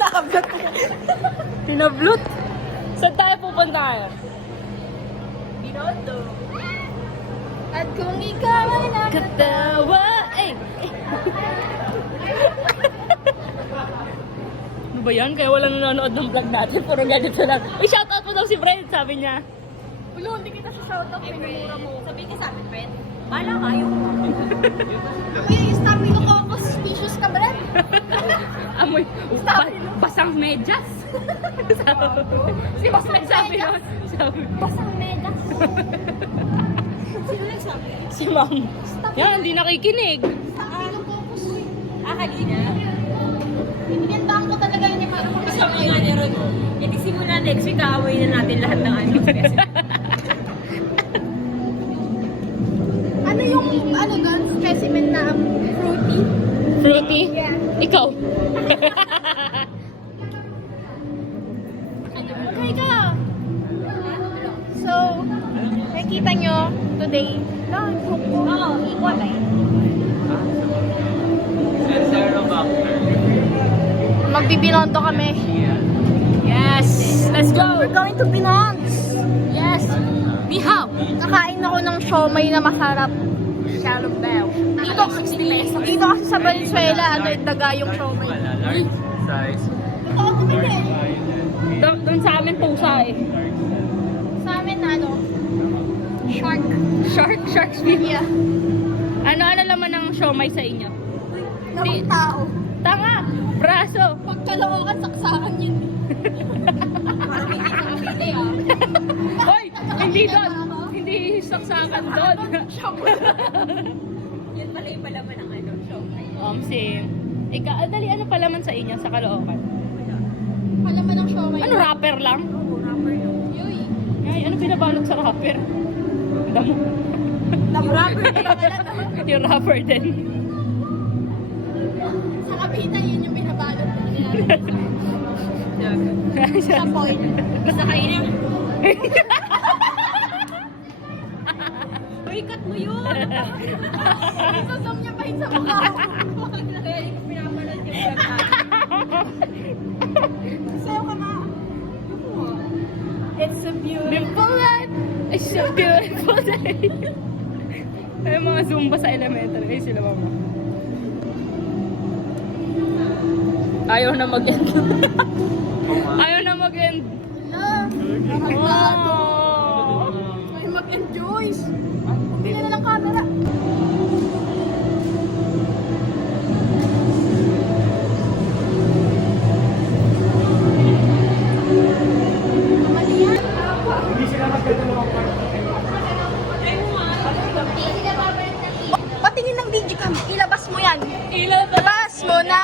Nakablot. Pinablot. Saan tayo pupunta ngayon? Binondo. At kung ikaw ay Katawa! Ano ba yan? Kaya walang nanonood ng vlog natin. Puro ganito lang. Uy, shoutout mo daw si Brent, sabi niya. Ulo, hindi kita sa shoutout. Pinumura mo. Sabihin ka sa amin, friend. Bala kayo. Uy, staphylococcus suspicious ka, Brent. Amoy, basang medyas. Si Boss nagsabi nun. Basang medyas. Sino nagsabi? Si Ma'am. Yan, hindi nakikinig. Staphylococcus. Kanina. Pinigandaan ko talaga yun para Sabi nga ni Ron, hindi simula next week, aaway na natin lahat ng ano. Ano yung, doon, specimen na fruity? Fruity? Yeah. Ikaw. Okay ka. So, nakikita nyo, today, Oo, equal eh. magbibinondo kami. Yes! Let's go! We're going to Binonds. Yes! Ni hao! Nakain ako ng siomay na masarap. Shalom Bell. Dito, 60 pesos. Dito kasi sa Valenzuela, daga yung siomay. Ito ako bumili. Doon sa amin pusa eh. Sa amin, shark. Shark's meat. Yeah. Ano laman ng siomay sa inyo? Nakong tao. Tanga! Braso! Pagkalookan, saksakan yun. Parang hindi ka mabili Hoy! Hindi doon! Hindi saksakan doon! Yan pala yung palaman ng ano, show. Same. Dali, ano palaman sa inyo sa Caloocan? Palaman ng siomay. Ano, rapper lang? Yuy. Ay, ano binabalot sa rapper? Damo. Yung rapper na Yung rapper din. Sa kapitan, yun yung binabalot niya. Sa foil. Basta kayo na. Uy, cut mo yun! Isasam niya pa yun sa mukha ko. Kaya hindi ko pinapanood yung vlog natin. Sayo ka na. It's a beautiful life. It's a beautiful day. Ay, mga Zumba sa elementary. Ay, sila mama. Ayaw na mag-end. Ayaw na mag-end. Oh. Ay, mag-enjoy. Bili na ng camera. Patingin ng digicam. Ilabas mo yan. Ilabas mo na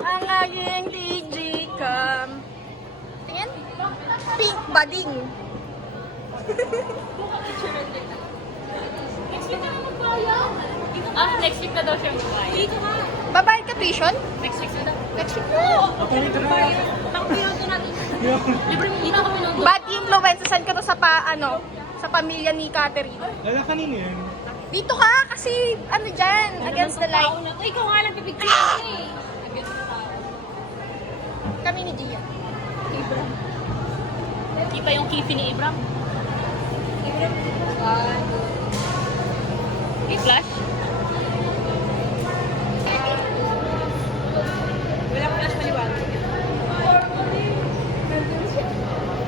ang aking digicam. Tingin? Pink bading. Next week na daw siya magbayad. Babayad ka tuition? Next week na daw. Next week na. Ang pinuto natin. Libre mo na kami ng Bad influence. Saan ka to sa sa pamilya ni Catherine? Lala kanina yan. Dito ka kasi dyan, against the light. Uy, ikaw nga lang pipigil eh. Kami ni Gia. Kita yung kifi ni Ibram. I-flash? Wala ko flash maliwanag.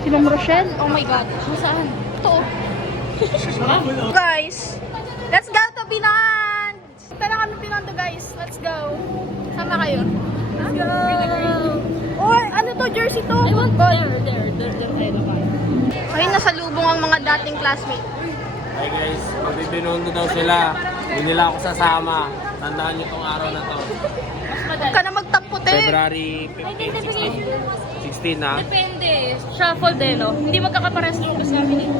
Si Ma'am Rochelle? Oh my God. Saan? Ito. Guys, let's go to Binond! Tara kami Binondo guys. Let's go. Sama kayo. Let's go. Or ano to? Jersey to? I want there tayo na kayo. Ayun, nasa lubong ang mga dating classmates. Hi guys, magbibinondo daw sila. Hindi nila ako sasama. Tandaan nyo tong araw na to. Huwag ka na magtamputin. February 15, 16 na. Depende. Shuffle din, no? Hindi magkakapares yung kasi namin eh.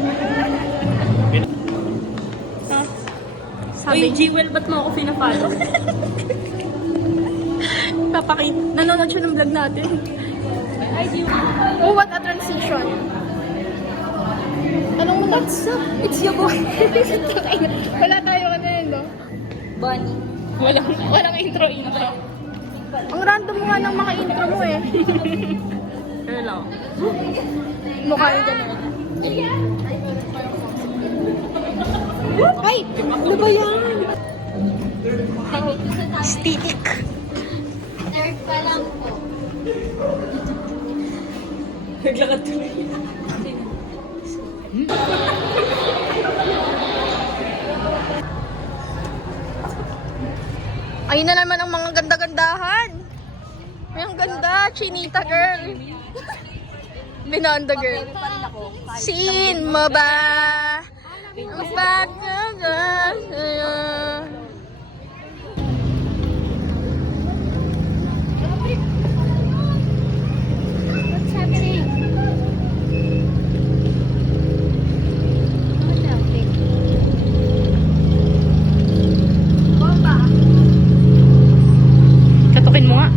Uy, Jewel, ba't mo ako pinafollow? Nanonood siya ng vlog natin. Oh, what a transition. Anong what's up? It's your boy. Wala tayo no? Bunny. Walang intro. Ang random nga ng mga intro mo eh. Hello. Mukha rin dyan eh. Ay! Ano ba yan? Stick. Third pa lang po. Naglakad tuloy. Ayun na naman ang mga ganda-gandahan. Ay, ang ganda. Chinita girl. Binonda girl. Sin mo ba? Ang pagkakas sa'yo. What's happening? What's happening? Bomba. Katukin mo nga.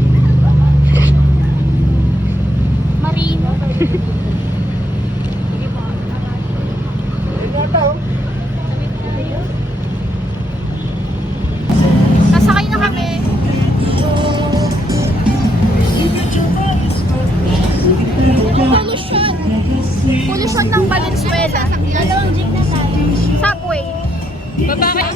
Marino. Nasakay na kami. Pollution. Pollution ng Valenzuela. Dalawang jeep na tayo. Subway. Baba kayo.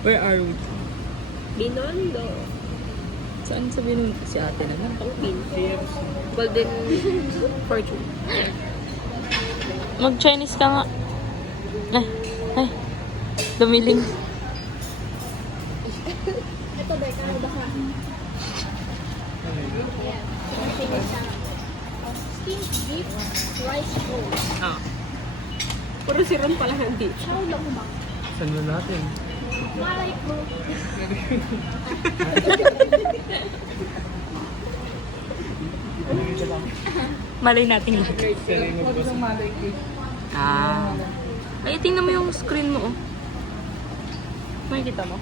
Where are we? Binondo. Saan sa Binondo? Si ate naman. Pangpin. Golden Fortune. Mag-Chinese ka nga. Ay. Dumiling. Ito ba? Kaya ba ka? Yeah. Finish ang steamed beef rice roll. Ah. Puro si Ron pala hindi. Chow lang ba? Saan na natin? Malay ko. Malay natin lahat. Ah. Ay, tingnan mo yung screen mo, oh. Makikita mo?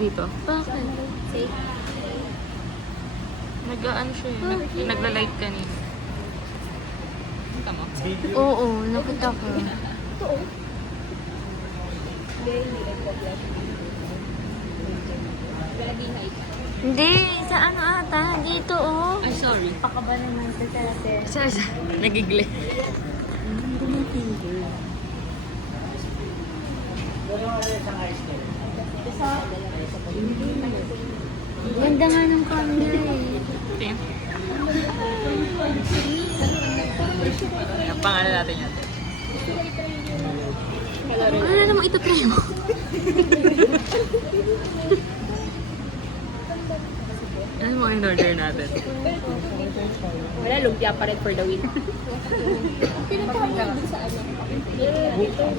Dito. Bakit? Say. Nag-ano siya eh. Nagla-light kanina. Nakita mo? Oo, nakita ko. Hindi, sa ano ata? Dito oh. Ay, sorry. Pakaba naman sa ate. Nagigle. Ganda nga ng camera eh. Tingnan. Ang pangalan natin yan. Ano na namang ito-try mo? Ano mo in-order natin? Wala, lumpia pa rin for the win.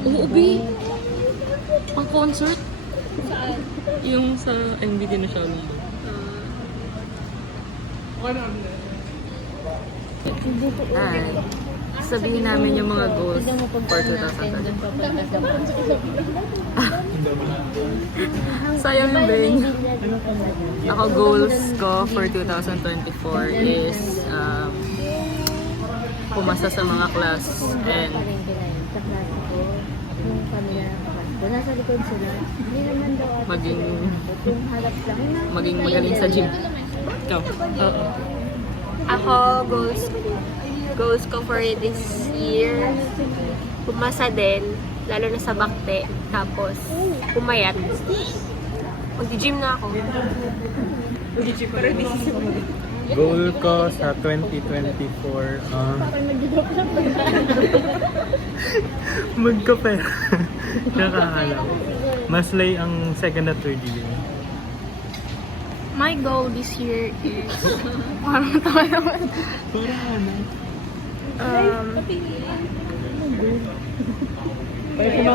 Oo, B. Pang concert? Yung sa MBD na siya. Ay, sabihin namin yung mga goals for 2020. Sayang yung brain. Ako goals ko for 2024 is pumasa sa mga class and Nasa likod sila. Hindi naman daw ate. Kung harap lang. maging magaling sa gym. Ikaw? Oo. Ako, goals ko for this year, pumasa din, lalo na sa bakte, tapos pumayat. Mag-gym na ako. Goal ko sa 2024, magkapera. Nakakala ko. Maslay ang second at third year. My goal this year is... Parang tayo naman. Kaya sa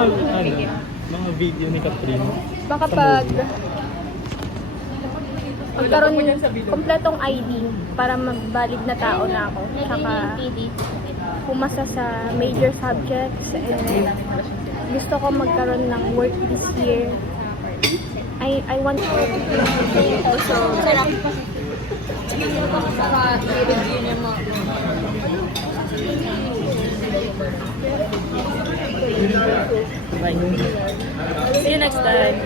mga video ni Catherine. Baka pag... Magkaroon kompletong ID para magvalid na tao na ako. Saka pumasa sa major subjects and gusto ko magkaroon ng work this year. I want also sarap. I-review niya mo. See you next time.